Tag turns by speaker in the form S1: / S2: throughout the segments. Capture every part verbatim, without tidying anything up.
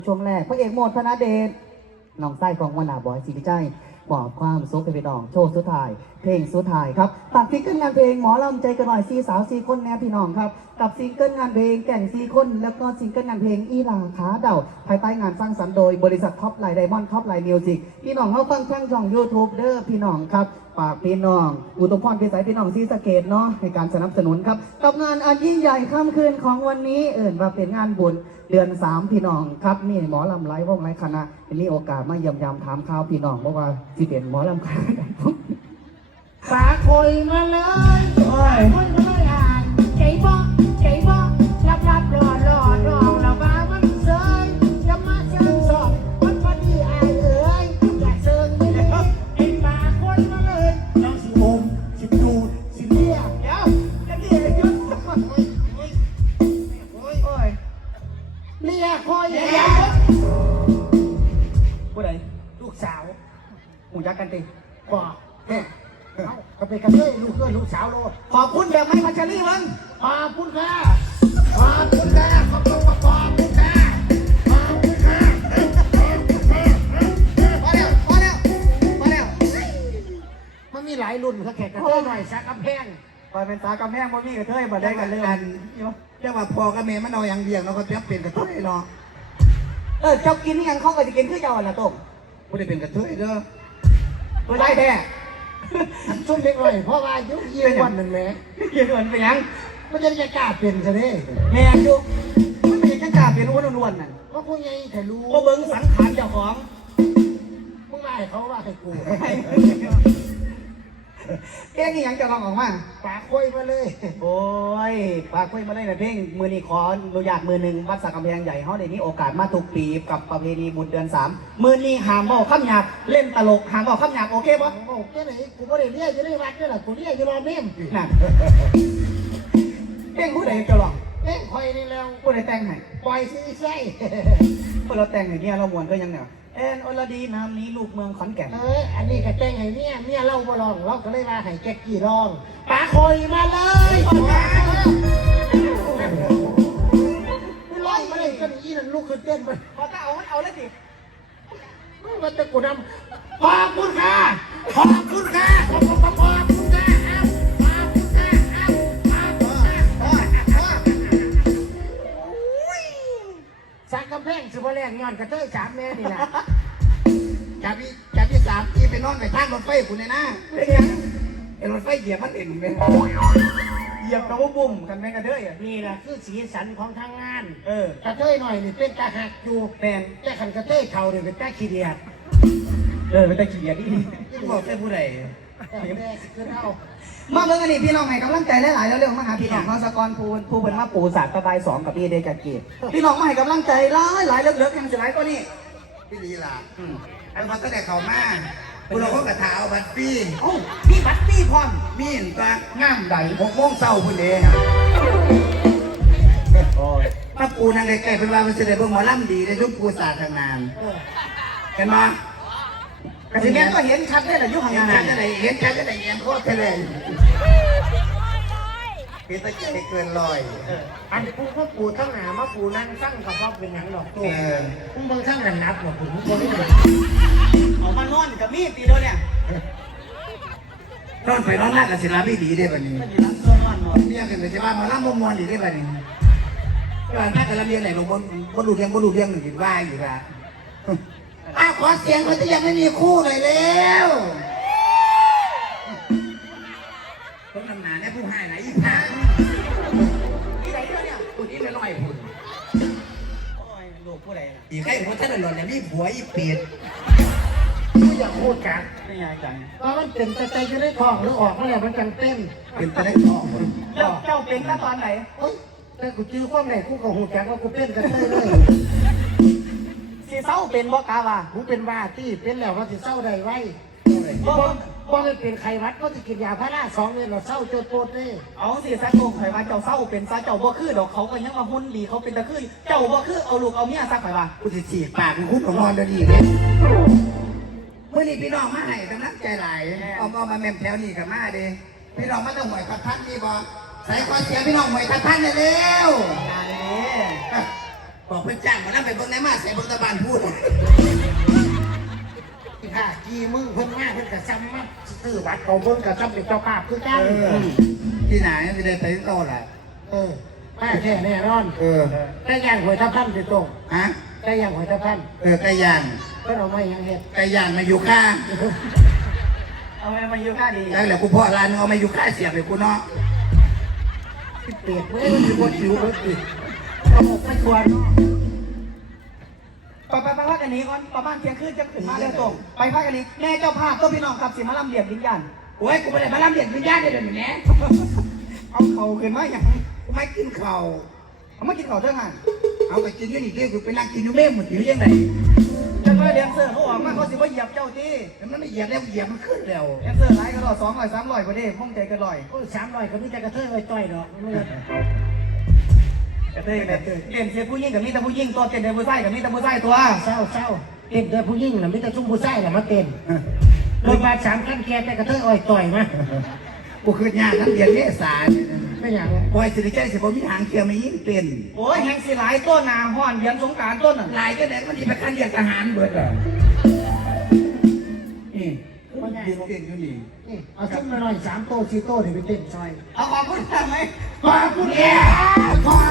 S1: ช่วงแรกพระเอกโหมดธนเดชน้องไส้ของวนาบอยสิริใจมอบความสุขให้พี่น้องโชว์สุดท้ายเพลงสุดท้ายครับตัดซิงเกิลงานเพลงหมอลำใจกันหน่อยซีสาวซีคนแน่พี่น้องครับกับซิงเกิลงานเพลงแก่นซีคนแล้วก็ซิงเกิลงานเพลงอีลาขาเดาภายใต้งานสร้างสรรค์โดยบริษัทท็อปไลน์ไดมอนด์ท็อปไลน์มิวสิกพี่น้องเขาฟังช่างช่องยูทูบเด้อพี่น้องครับฝากพี่น้องอุตมพรพิสัยพี่น้องซีสะเกตเนาะในการสนับสนุนครับกับงานอันยิ่งใหญ่ค่ำคืนของวันนี้เอิ่นว่าเป็นงานบุญเดือนสามพี่น้องครับนี่หมอลำไร้วงไร้คณะมีโอกาสมาเยี่ยมยามถามข่าวพี่น้องบอกว่าที่เป็นหมอลำคณะ
S2: สาคอยมาเลยสาคอยมาเลยอ่านใจบ่ใจบ่รับรับรอรอรอระบามันเสยจะมาเชิญสอบมันพอดีอายเอ๋ยอยากเชิญไม่ได้ไอ้สาคอยมาเลยน้องสิอมสิดูสิเลียเดี๋ยวจะเลียยุดโอ้ยโอ้ยโอ้ยโอ้ยเลียคอยเลีย
S1: ผู้ใด
S2: ลูกสาว
S1: หูยักกันติ
S2: บอกเนี่ยเขาไปกันเลยลูกเพื่อนลูกสาวโลด
S1: ขอบคุณแบบไม่พัชรีมั้ง
S2: ขอบคุณค่ะขอบคุณค่ะขอบคุณขอบคุณค่ะขอบคุณค่ะ
S1: พอแล้วพอแล้วพอแล้ว
S2: มันมีหลายรุ่นเขาแข่งกันเท่าหน่อยสักกำแพง
S1: ไปเป็นตากำแพงบ่มีกระเทยบ่ได้กันเลย
S3: เจ้าว่าพอกับแม่มันเอาอย่างเดียวเราก็จะเป็นกระเทยเนาะ
S1: เออเจ้ากินยังเขาก็จะกินคือเจ้าละต้ม
S3: ไม่ได้เป็นกระเทยเด้อ
S1: ตัวได้แท้
S2: ชุ่มเล็กหน่อยเพราะว่ายุคยี่วันหนึ่งแม่
S1: เกี่ยวกันไปยัง
S2: มันจะจะกล้าเปลี่ยนซะดิ
S1: แม่ยุกมันเป็นยังกล้าเปลี่ยนอ้วนอ้วนนั่น
S2: ก็ผู้ใหญ่แต่รู้
S1: ก็เบิ้งสังขารเจ้าของ
S2: มึงไล่เขาว่าให้กู
S1: แกนี่ยังจะลองออกมา
S2: ปากคุยมาเลย
S1: โอ้ยปากคุยมาเลยนะเพ่งมือนี้ขออนุญาตมือหนึ่งวัดสักกำแพงใหญ่เขาในนี้โอกาสมาทุกปีกับประเพณีบุญเดือนสามมือนี้หามบอกข้ามหยาบเล่นตลกหามบอกข้ามหยาบโอเคปะ
S2: โอเคไหนกูไม่ได้เรียกจะได้วัดนี่แหละกูเรียกจะรอเน่ม
S1: น่ะเพ่งผู้ใดจะลอง
S2: เพ่งคอยนี่แล้ว
S1: ผู้ใดแต่งให้
S2: ปล่อยซีไส้
S1: คนเราแต่งให้เนี่ยเรามวนก็ยังเนี่ยแอนอลดีนามนี้ลูกเมืองขอนแก่น
S2: เอออันนี้ก็แต่งให้เมียเมียเล่าบ่ลองเราก็เลยมาให้แจ็คกี้ลองปาคอยมาเลยลองมาเลยกันอีนั่นลูกขึ้นเต้นไป
S1: พอถ้าเอามันเอาแล้วสิ
S2: มันจะกูนำขอบคุณค่ะขอบคุณค่ะขอบคุณขอบคุณค่ะขอบคุณค่ะสักกำแพงสุภาพแรงย้อนกระเทยสามแม่นี่แหละ
S3: จากพี่จากพี่สามที่ไปนอนไปทางรถไฟคุณเนี่ยนะ
S1: เป็นยัง
S3: เป็นรถไฟเหยียบมันเองเป็น
S1: เหยียบกระบุ่มกันแม่กระเทยอ่ะ
S2: นี่แหละคือสีสันของทางงาน
S1: เออก
S2: ระเทยหน่อยนี่เป็นตาหักอยู่
S1: แมน
S2: แต่ขันกระเทยเข่าเนี่ยเป็นตาขี้เดียด
S1: เออเป็นตาขี้เดียดนี่
S3: บอกได้ผู้ใด
S1: มาเมื่อกี้พี่น้องให้กำลังใจหลายๆแล้วเรื่องมาหาพี่น้องมาสกรภูภูเป็นมาปูศาสตร์ตะไบสองกับพี่เดจักรีพี่น้องมาให้กำลังใจหลายหลายเลือกๆยังจะหลายก็นี่
S3: พี่ดีล่ะอันมันก็ได้เขามาคุณเราก็กระถาเอาบัตรปี
S1: โอ้พี่บัตรปีพร้อม
S3: มีนปากง่ามใดหกโมงเช้าคุณเองถ้าปูนางไก่เป็นว่ามันจะได้เบิ่งหมอลำดีในชุดปูศาสตร์ทางนานเห็นไหม
S1: กระสิแม่ก็เห็นชัดได้แต่ยุคห่างงาน
S3: จะได้เห็นชัดจะได้เห็นโคตรเลยพี่ตะเกียบเกินลอย
S2: อันปูก็ปูทั้งหนามาปูนั่งสั่งกับพ่อเป็นหนังหลอกตัวมึงเบิ่งทั้งหนังนับหรอกผมก็ไม่ได้
S1: เอามานอนกับมีดตีด้วยเนี่ย
S3: นอนไปนอนหน้ากับศิลาพี่ดีได้ป่ะนี่เรียกกันเลยใช่ป่ะมาล่ำมมวนดีได้ป่ะนี่ว่าหน้ากับลำเลียงไหนลงบนบนดูเรียงบนดูเรียงหนึ่งว่าอยู่ละอ้าวขอเสียงคนที่ยังไม่มีคู่หน่อยเร็วต้องทำงานเนี่ยผู้ให้ไหนอีกนะ
S1: ที่ไหนเนี่ย
S3: ผู้นี้ไม่น้อยผู้
S1: โอ้ยลูกผู้ใด
S3: อีกใครคนท่านหล่นเนี่ยมีผัวอีเปียด
S2: กูอยากพูดกัน
S1: ไม่ยากจัง
S2: ว่ามันเป็นใจจะได้ทองหรือออกเมื่อไหร่มันจังเต้น
S3: เป็นจะได้ทอง
S1: เจ้าเป็นตอนไหน
S2: เฮ้ยแต่กูจื้อความไหนกูก็หูจักว่ากูเป็นกันเลยเลย
S1: สีเศร้าเป็นบ่กาว่า
S2: กูเป็นบ้าที่เป็นแล้วว่าสิเศร้าใดไว้บ่บ่ไม่เป็นไขวัดก็จะกินยาพาราสองเดือนเราเศร้าจนปวดเลย
S1: เอาสิซะโกงไขว่าเจ้าเศร้าเป็นซะเจ้าบ่คือดอกเขาก็ยังมาหุ่นดีเขาเป็นตะคือเจ้าบ่คือเอาลูกเอาเมียซักไขว่า
S3: กูจะฉีดปากกูคุ้มของนอนเดี๋ยวนี้เลยเมื่อนี้พี่น้องมาให้กำลังใจหลายเอาเอามาแม่มแถวนี้กับมาดิพี่น้องมาต้องหวยขัดท่านนี่บ่ใส่คอเสียพี่น้องหวยขัดท่านเลยเร็ว
S1: งานนี้
S3: บอกเพื่อนจ้างมานั่งไปเบิ้งไหนมาใส่เบิ้งตะบานพูด
S2: ถ้ากีมึงเพิ่นมาเพิ่นกระซ้ำมาซื้อบัตรเขาเพิ่นกระซ้ำเป็นเจ้าภาพคือกัน
S3: ที่ไหนจะได้ไปโตแหละ
S2: เออมาแค่แน่นอน
S3: เออ
S2: ได้ย่างหวยทับท่านติดตรง
S3: ฮะ
S2: ได้ย่างหวยทับท่าน
S3: เออไก่ย่าง
S2: เพิ่นเอามาอย่างเฮ็ด
S3: ไก่ย่างมาอยู่ข้าง
S1: เอาไว้มาอยู่ค่าดี
S3: แล้วเดี๋ยวกูพ่อร้านเอามาอยู่ข้างเสียบไปกูเนาะ
S2: เปียกเว้ยมันสิบ่หิวเบิดอีกกระบอกไม่ควรเนาะ
S1: ไปไปไปพักกันนี้ก่อนประมาณเที่ยงคืนจะขึ้นมาเร็วตรงไปพักกันนี้แม่เจ้าภาพก็พี่น้องครับสิมาลำเลียงวิญญาณ
S3: โอ้ยกูไม่ได้มาลำเลียงวิญญาณเลยเดี๋ยวนี้
S1: เอาเขาขึ้นมาอย่าง
S3: กูไม่กินข้าว
S1: เอามากินข้าวเท่าไหร่
S3: เอาไปกินอยู่นี่เดี๋ยวกูไปนั่งกินอยู่แม่หมดอยู่ยังไง
S1: จะมาเลี้ยงเสื้อเขาออกมาเขาสิว่าเหยียบเจ้าที่
S3: แล้วมันไม่เหยียบแล้วเหยียบมันขึ้นแล้ว
S1: เลี้ยงเสื้อหลายก็รอสองร้อยสามร้อยกว่าเด้ม่องใจก็ลอย
S2: โอ้ยสามร้อยก็มีแต่กระเทยไว้ต่อยดอกเมื่อก
S1: ระเทยเนี่ยเล่นเสียผู้หญิงกับมีแต่ผู้หญิงตัวเต้นเดินผู้ชายกับมีแต่ผู้ชายตัว
S2: เศร้าเศร้าเต้นแต่ผู้หญิงน่ะมีแต่ชุ่มผู้ชายน่ะมาเต้นรถมาสามขั้นแกแต่กระเทยอ้อยต่อยมา
S3: กูคือยากทั้งเดือนเมษาเนี่ย
S2: ไม่อย่าง
S3: ปล่อยสิริใจสิบ่มีหางเคียวไม่ยิ่งเต้น
S1: โอ้ยแห่งสิหลายต้นนาห้อนเดือนสงกรารต้นน่ะ
S3: ลายก็แดงมันที่ไปคันเรียกทหารเบิดอ่ะนี่ยืนเต้นอยู่นี่
S2: นี่เอาชุ่มหน่อยๆสามโต๊ะสี่โต๊ะนี่ไปเต้นซอย
S1: เอาขอบคุณทำไหม
S3: ขอบคุณแย่ขอบ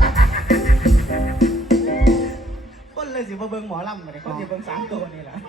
S1: คนเลยสิมาเบิ่งหมอลำมาเลยคนสิเบิ่งสามตัวนี่แหละ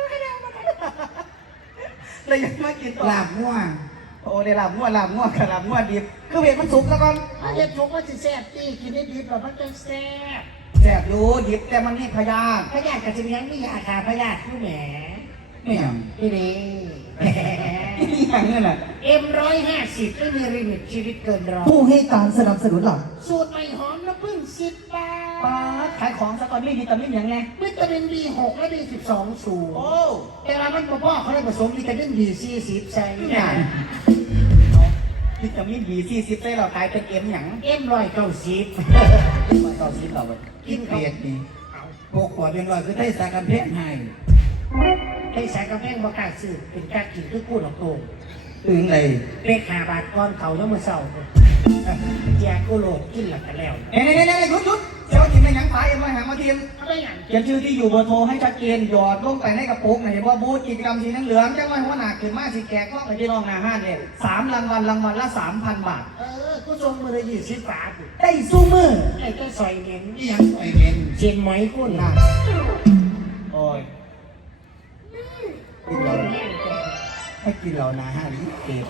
S1: เลยยังมากินต่อ
S3: ลาบง่วง
S1: โอ้ได้ลาบงัวลาบงัวกระลาบงัวดิบคือเห็ดมันสุกแล้วก่อน
S2: ถ้าเฮ็ดชุกว่าสิแซ่บจี้กินได้ดีแบบมันจะแซ่บ
S1: แสบอยู่ดิบแต่มันนี่พยาน
S2: พยาธิกับสิเลี้ยงไม่ยาขาพยาธิผู้แหม
S1: ไม่อย่าง
S2: นี่นี่
S1: นี่อย่างนี้แหละ
S2: เอ็มร้อยห้าสิบไม่มีลิมิตชีวิตเกินร้อย
S1: ผู้ให้การสนับสนุนหลัก
S2: สูตรใหม่หอมน้ำผึ้งสิบบา
S1: ป้า
S2: ท
S1: ขายของสกอนนี่วิตามินอย่างไง
S2: วิตามิน บี หก และ บี สิบสอง สูง
S1: โอ้
S2: แต่ละมันพ่อเขาได้ผสมวิตามิน บี สี่สิบ ใส่
S1: เนี่ยวิตามินบีสี่สิบได้เราขายเป็นเอ็มอย่าง
S2: เอ็มร้อยเก้าสิบ
S1: ต่อสิบเรา
S3: กินเปียดนี่พวกขวดเป็นร้อยคือได้สากันเพชรให้
S2: ให้สายกระแพงบอกล้าซื้อเป็นการกินคือกู้ดอกโต
S3: ถึงเลย
S2: เลขหาบาทก้อนเขาแล้วมือเศร้าเจียกูโลกกินหลักกันแล้ว
S1: เน่เน่เน่เน่หยุดหยุดเจ้าทีมในหยังขายเอ็มไว้หามาทีม
S2: เขาได้อย่าง
S1: เขียนชื่อที่อยู่เบอร์โทรให้ชัดเจนหยอดลงไปในกระปุกไหนว่าบูธกิจกรรมสีเหลืองจังหวัดหัวหน้าขึ้นมาสีแกกก็ไปที่รองนาห้าเนี่ยสามรางวัลรางวัลละสามพันบาท
S2: เออกูส่งมือละยี่สิบบาท
S1: ได้สู้มือ
S2: ไอ้ก็ซอยเงิน
S3: นี่ยังไอเงิน
S2: เชียนไหมกูน่ะ
S1: โอ้ย
S3: กินเราให้กินเรานาห้าลิตรเก็บ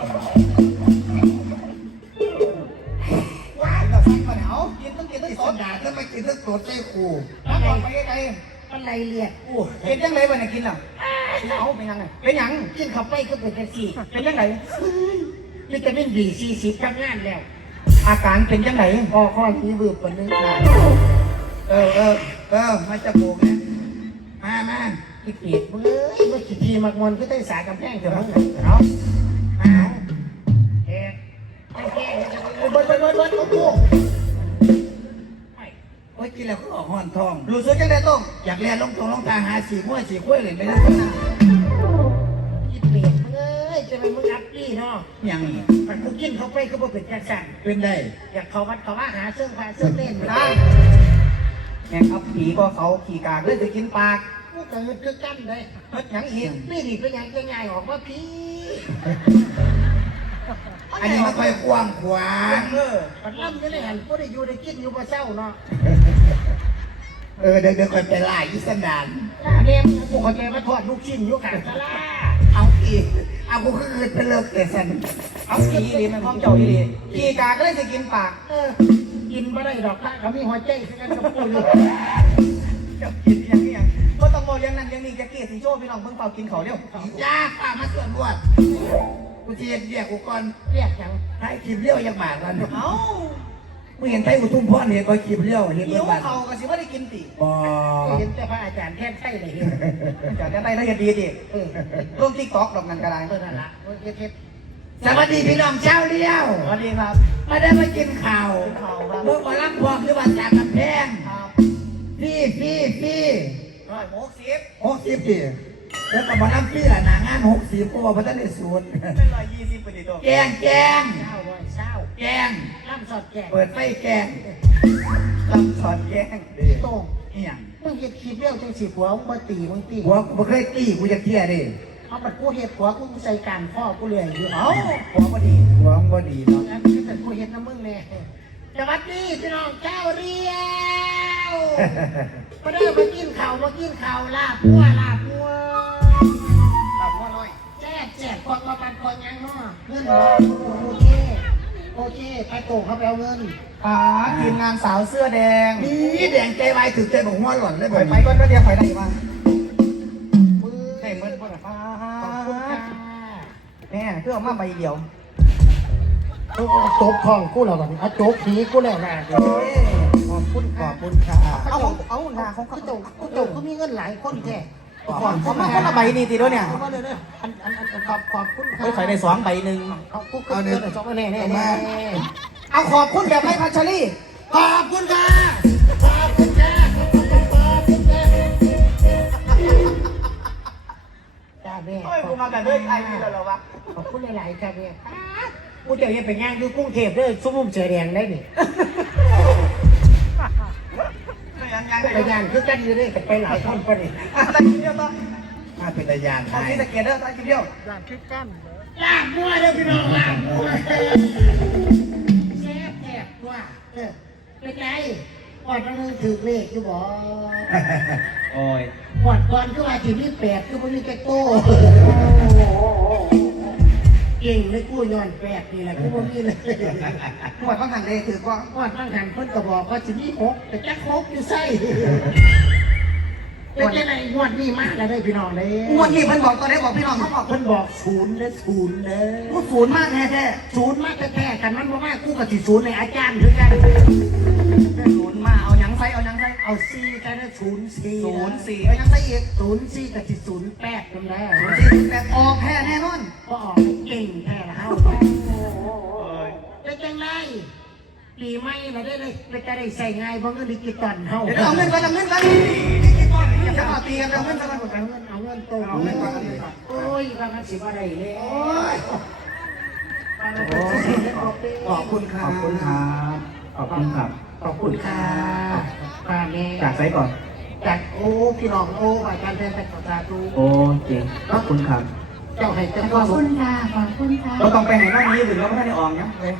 S1: ว้ายเราใส่มาเอากินต้องกินต้อง
S3: ที่
S1: ส
S3: ส
S1: ด
S3: ดาก็ไม่กินทั้งตัวใจคู
S1: แล้วก่อนไปไกล
S2: มันไรเรียกกู
S1: ๆเป็นยังไงวะเนี่ยกินอ่ะเอาเป็นยังไงเป็นยัง
S2: กินเข้าไปก็เป็นแท็กซี่
S1: เป็นยังไง
S2: วิตามินบีสี่สิบทำงานแล้ว
S1: อาการเป็นยังไง
S2: พอข้อนี้วืบปนนึงนะ
S3: เออเออเออมาจะปลูกนะมามา
S2: กิเปียกมึงเอ้ยเมื่อกี้ทีมักมวนก็ได้สายกำแพงเถอะมึง
S1: เอา
S3: มา
S2: แกไม่แก
S1: เบิร์ดเบิร์ดเบิร์ดเบิร์ดโอ้โห
S3: โอ้ยกินแล้วก็ออกห้อนทอง
S1: รู้สึกยังไงต้อง
S3: อยากเรียนลงตรงลงทางหาสีม้วยสีคุ้ยเลยไม่ได้คนนะ
S2: กิเปียกมึงเอ้ยจะเป็นมึงอัพปี้เนาะ
S3: ยัง
S2: มันกูกินเข้าไปก็บ่เป็นจังสั่น
S3: เป็นได้
S2: อยากเขาวัดเขาว่าหาเสื้อผ้าเสื้อเล่น
S1: ได้
S2: ได้
S1: แม่ครับผีก็เขาขี่กากเลยจะกินปาก
S2: กูเกิดคือกันเลย
S1: เฮ็ดหยังอีก
S2: นี่ดิเป็นยังจะง่ายออกว่าพี่
S3: อันนี้มันค่อยกว้างขวาง
S1: เออ
S2: มันล่ำจะได้หันกูได้อยู่ได้กินอยู่บ่เศร้าเนาะ
S3: เออเดี๋ยวเดี๋ยวค่อยไปไล่อีสันดาน
S2: เรียมกูขอใจมาทอดลูกชิ้นอยู่ข้างตลาด
S3: เอาอีกเอากูคือไปเลิกแต่สัน
S1: เอาผีดีมันห้องเจ้าดีขี่กากเลยจะกินปาก
S2: เออกินบ่ได้ดอกพระเขามีหัวใจคือกันกับกูอยู่
S1: จะกินอย่างนี้อย่างก็ต้องบอกอย่างนั้นอย่างนี้จะเกลียดสีโจ้พี่น้องเพิ่งเป่ากินเขาเร็วย
S3: ากป่ามาส่วนบวชกูจะเรียนเรียกกูก่อน
S2: เรียกจัง
S3: ให้ขีบเลี้ยวยังบาดกัน
S1: เอ้า
S3: กูเห็นไทยอุทุมพรเห็นก็ขีบเลี้ยวเห็น
S1: หิ
S3: เมื่
S1: ว
S3: อวาน
S1: เขาก็สิว่าได้กินติ
S3: บอ
S2: เห็นแต่พระอาจารย์แท่นไส้เลยเห็น
S1: จากนั้นได้แล้วจะดีดิ
S2: เออ
S1: ร่วมติ๊กต็อกดอกนั้นก็ได้
S2: เออนั่นละเออเทป
S3: สวัสดีพี่น้องเจ้าเลี้ยว
S1: สวัสดีครับ
S3: มาได้มากินข่าว
S1: กินข้าวครับ
S3: พวกมาลังพวงหรือว่าจากกำแพง
S1: ครับ
S3: พี่พี่พี่
S1: ร้อยหกสิบ
S3: หกสิบปีแล้วก็มาลังพี่ละหนางานหกสิบเพราะว่าพระท่านได้ศูนย์
S1: เป็นร้อยยี่สิบปฏิโต
S3: แกงแกง
S2: เศร้าร้อยเศร้า
S3: แกง
S2: ล่ำสอดแก่
S3: เปิดไฟแกงจำสอนแย่งดิ
S2: โต้ง
S3: เอียง
S2: มึงเฮ็ดคลิปเลี้ยวจังสิผัวมึงมาตีมึงตี
S3: หัวกูบ่เคยตีกูจะเคลียร์ดิ
S2: เอาบัดกูเฮ็ดผัวกูใส่การพ่อกูเลยอยู่
S3: เอ้า
S2: เอ้า
S3: หัวบ่ดีหัวมันบ่ดีเนาะ
S2: อันนี้แต่กูเฮ็ดน้ำมึงแน่สวัสดีพี่น้องเจ้าเรียวมาเด้อมากินข้าวมากินข้าวลาบวัวลาบวัว
S3: ตับหัวน้อย
S2: แจ๊บแจ๊บกอดมาปันกอดยังเนาะเงินบ่โอเคโอเคไปโตเขาไปเอาเงิน
S1: อ่าทีมงานสาวเสื้อแดง
S3: นี่แดงใจวายถึงใจบอกหัวหล่อนเลย
S1: ไป
S3: บ่
S1: ไปก่อนก็เดียวไปได้บ้าง
S2: มือ
S1: ได้เมื่อก่อนอ่ะ
S2: ขอบคุณค่ะ
S1: แม่เพื่อเอามาใบเดียว
S2: โอ้โจบของกูแล้วบัดนี้เอาโจบผีกูแล้วนะเดี๋ยว
S1: เอ้ย
S2: ขอบคุณ
S3: ข
S2: ค่ะ
S3: อบคุณค่ะ
S1: เอาเอาเอาหน้าของ
S2: กู
S1: เขา
S2: โจบกูโจบก็มีเงินหลายคนแท้
S1: ขอบเขามาคนละใบนี่ตีด้วยเนี่ย
S2: เอามาเลยเนี่ยอันอันอันขอบขอบคุณค่ะ
S1: เฮ้ยใครได้สองใบหนึ่ง
S2: เอากูเกินเกินสองแน่แน่แน่
S1: เอาขอบคุณแบบไม่พัชรี
S2: ขอบคุณค่ะขอบคุณค่ะขอบคุณค่ะจ้าแม่
S1: โอ้ยกูมากันด้วยไทยนี่แล้วเหรอวะ
S2: ขอบคุณหลายๆจ้าแม่กูจะยังไปงานอยู่กรุงเทพด้วยซุ้มมุมเสือแดงได้นี่
S1: ยังยัง
S2: ไปงานคือกันอยู่ด้วยแต่ไปหลายคนปะนี่
S1: อะไรเดียวต้อง
S3: มาเป็นตายาน
S1: เอา
S3: ไทย
S1: ที่สเก็ตเด้อตายทีเดียว
S2: ลาบมัวเด้อพี่น้องลาบมัวแซ่บแซ่บว่าเออเป็นไงก่อนนึงถือเลขอยู่บ่
S3: โอ้ย
S2: ก่อนก่อนคือว่าที่มีแปดคือบ่มีแค่โต้เก่งเลยกูย้อนแปดนี่แหละกูบ่มีเลย
S1: หมดต้องหันเลยถือว่า
S2: ก่อนบางหันเพิ่นก็บอกว่าสิมีหกแต่จักหกอยู่ไส้เป็นจังไดงวดนี้มาแล้วเด้อพี่น้องเด้
S1: งวดนี้เพิ่นบอกตอนนี้บอกพี่น้องเขาบอก
S2: เพิ่นบอกศูนย์เด้อศูนย์เด้อ
S1: กูศูนย์มากแท้แท้
S2: ศูนย์มาแท้ๆกันมันบ่มากูก็สิศูนย์ในอาจารย์คือกัน
S1: ศูนย์มาเอายังไซเอายังไซ
S2: เอาสี่กันนะศูนย์สี่
S1: ศูนย์สี่เอายังไซอีก
S2: ศูนย์สี่กับสิศูนย์แปดกันแล้ว
S1: ศูนย์สี่ศูนย์แปดออกแพ้แน่นอน
S2: ก็ออกเก่งแท้แล้วเป็นจังไดปีใหม่ละได้เลยเป็นจะได้ใส่ง่ายเพราะเงินดิจิตอลเฮา
S1: เดี๋ยวเอาเงินก่อนเอาเงินก่อนอย่าจะเอาตีกันเอาเงินก่อน
S2: เอาเงินเอาเงินโตเอาเงินโอ้ยบางอันสิบ่ได้เลย
S1: โอ้ย
S2: ขอบคุณครั
S1: ขอบคุณครับ ขอบคุณครับ
S2: ขอบคุณค่ะป้าแม่
S1: จากไซก่อน
S2: จากโอ้พี่น้องโอ้อาจารย์แทนแต่ขอสาธุ
S1: โอ้เจ๋งขอบคุณครับ
S2: เจ้าให้เจ้า
S4: ขอบคุณค่ะ ขอบคุณค่ะ
S1: เราต้องไปไหนบ้างนี้หรือเราไม่ได้ออกเนี่ยเลย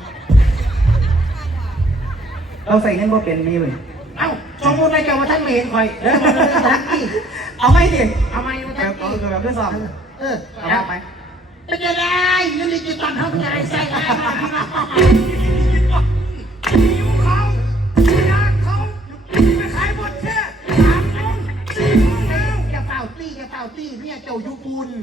S1: เราใส่เงินบ่เป็นมีเลย
S2: เอ้าสมมตินายเจ้ามาท่านไม่เห็นคอยเด้อทักที่
S1: เอาไม่ดิ
S2: เอาไมมา
S1: แบ
S2: ทัก
S1: บเอา
S2: ที่
S1: แบบเพื่อนสอบ
S2: เออ
S1: เอามาไป
S2: เป็นยังไงเงินดิจิตอลเขาจะได้ใส่ง่ายมากพี่น้อง
S3: เขาอยากเขาไปขายหมดแค่สามโมงสี่โมงแล้ว
S2: จะเป่าตี้จะเป่าตี้เนี่ยเจ้ายุบุญ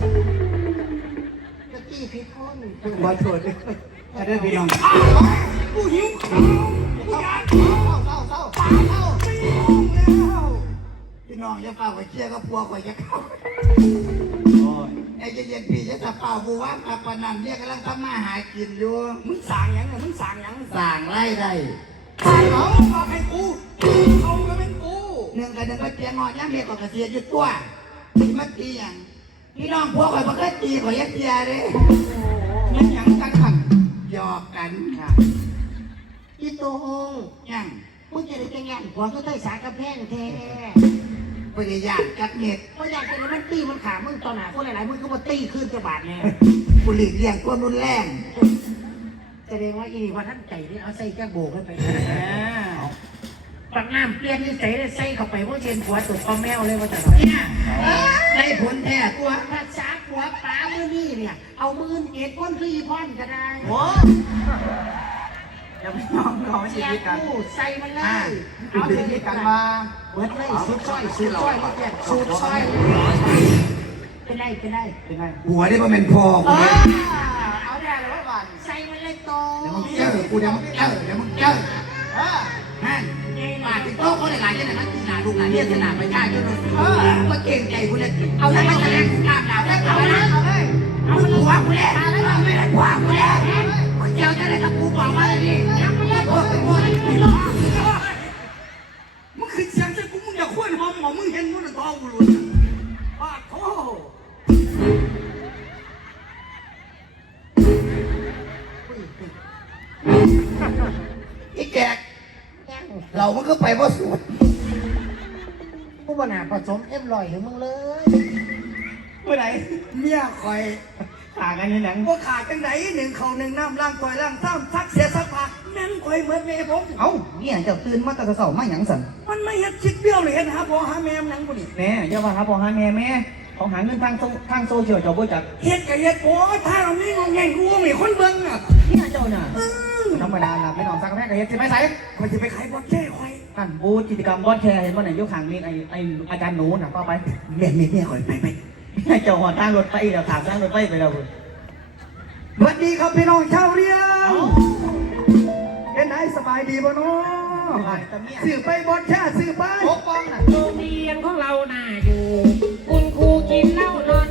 S2: จะตี้ผิดคน
S1: บอลโถดมาเด้อพี่น้อง
S3: อ้าวกูหิวข้าวกูอยากข้าว
S2: เศร้าเศร้า
S3: สามโมงสี่โมงแล้วพี่น้องอย่าเป่าไปเชี่ยกับพัวข่อยจะเข้าไอ้เย็นๆพี่จะจะเป่าบูว่าปาปนันเนี่ยกำลังทำมาหากินอยู่มึงสั่งยังไงมึงสั่งยังสั่งไล่ได้สั่งเขาบอกให้กูเขาก็เป็นกูหนึ่งกับหนึ่งก็เจียงงอยังเมียก็กระเสียอยู่ตัวมันตีอย่างพี่น้องพวกข่อยบ่เคยตีข่อยยักเจียเลยมันหยังกันขันหยอกกันค่ะ
S2: อีโตง
S3: ยัง
S2: มึงจะได้จะงานหัวก็ใต้สากระแพงแท้
S3: พยายามจักเน็ต
S2: เพราะอยากจะมันตีมันขามึงตอนหนาคนหลายๆมึงก็มาตีขึ้นกระบาดแน่
S3: กูหลีกเลี่ยงความรุนแรง
S2: แสดงว่าอีว่าท่านใจนี่เอาใส่แก้โบกขึ้นไปปักน้ำเปลี่ยนนิสัยได้ใส่เข้าไปว่าเชนหัวตุกคอแมวเลยว่าแต่ละ
S3: เนี่ยได้ผลแท้ตัว
S2: ภาษาหัวป๋ามือนี่เนี่ยเอามือเอ็ดพ้นคืออีพ่อนก็ได้
S1: โอ้อย่าไปยอมเขาชี
S2: อยา
S1: วิตกัน
S2: กู้ใส่มันเล
S1: อ่าย เอาชีวิตกันมา
S2: เปิดเลยสุดซอยสุดซอยเรียกสุดซอยเป็นไรเป็นไร
S1: เป็นไง
S3: หัวนี่มันเป็นพอ
S2: เอ
S3: กู
S2: อ
S3: เนี่ย
S2: เอาได้แล้วก่อนใส่มันเลยโต
S3: เดี๋ยวมึงเจอกูเดี๋ยวมึงเจอเดี๋ยวมึงเจอ
S2: เออ
S3: ฮะมาติดโต๊ะเขาหลายๆอย่างนั้นตีหนาลูกหลานเรียกขนาดไปได้จนเออมาเก่งใจกูเลยเอาได้มาแสดงกล้ามดาวได้เอาเลยเอาเลยเอาหัวกูเลยเอาไม่ได้หัวกูเลยมึงเจียวจะได้กับกูบอกมาเลยดิมึงคือเสียงใส่กูมึงอย่าคุยหอมหมอมึงเห็นมึงจะท้องกูหลุดป้าโธ่อีแกก
S2: แก
S3: เขามันก็ไปว่าสวย
S2: ผู้บริหารผสมเอ็มลอยให้มึงเลย
S1: เมื่อไหร่
S3: เมียคอย
S1: ต่างกันยังไง
S3: ว่าขาดจังไหนหนึ่งเขาหนึ่งน้ำล้างต่อยล้างซ้ำซักเสียซักผักนั่นคอยเหมือนแม่ผม
S1: เอ้าเนี่ยเจ้าตื่นมาตั้งแต่เช้ามาหยังสั่น
S3: มันไม่เห็นชิดเบี้ยวเลยเห็นหาพ่อหาแม่มันหนังบุนี่
S1: แน่อย่าว่าหาพ่อหาแม่แม่เขาหาเงินทางโซทางโซเชียลเจ้าบ่จัก
S3: เฮ็ดกับเฮ็ดโอ้ถ้าเราไม่งงแงงกูมีคนเบิ่งอ่ะ
S1: เนี่ยเจ้าน่ะธรรมดาล่ะพี่น้องสักกาแฟกับเฮ็ดสิไปไส
S3: คอยจะไปขายบอลแจ้คอย
S1: ท่านบูธกิจกรรมบอสแชร์เห็นว่าไหนยกขางมีไอ้ไอ้อาจารย์หนูน่ะก็ไป
S3: แม่เมียเมียคอยไปไป
S1: ให้เจ้าหอดทางรถไฟเดี๋ยวถามทางรถไฟไปแล้วคุณ
S3: สวัสดีครับพี่น้องชาวเรียงเป็นไงสบายดีบ่เนาะสื่อไปบอลแช่สื่อไป
S1: โอ้ป้องน่ะ
S2: โรงเรียนของเราน่าอยู่ คุณครูกินเหล้านอน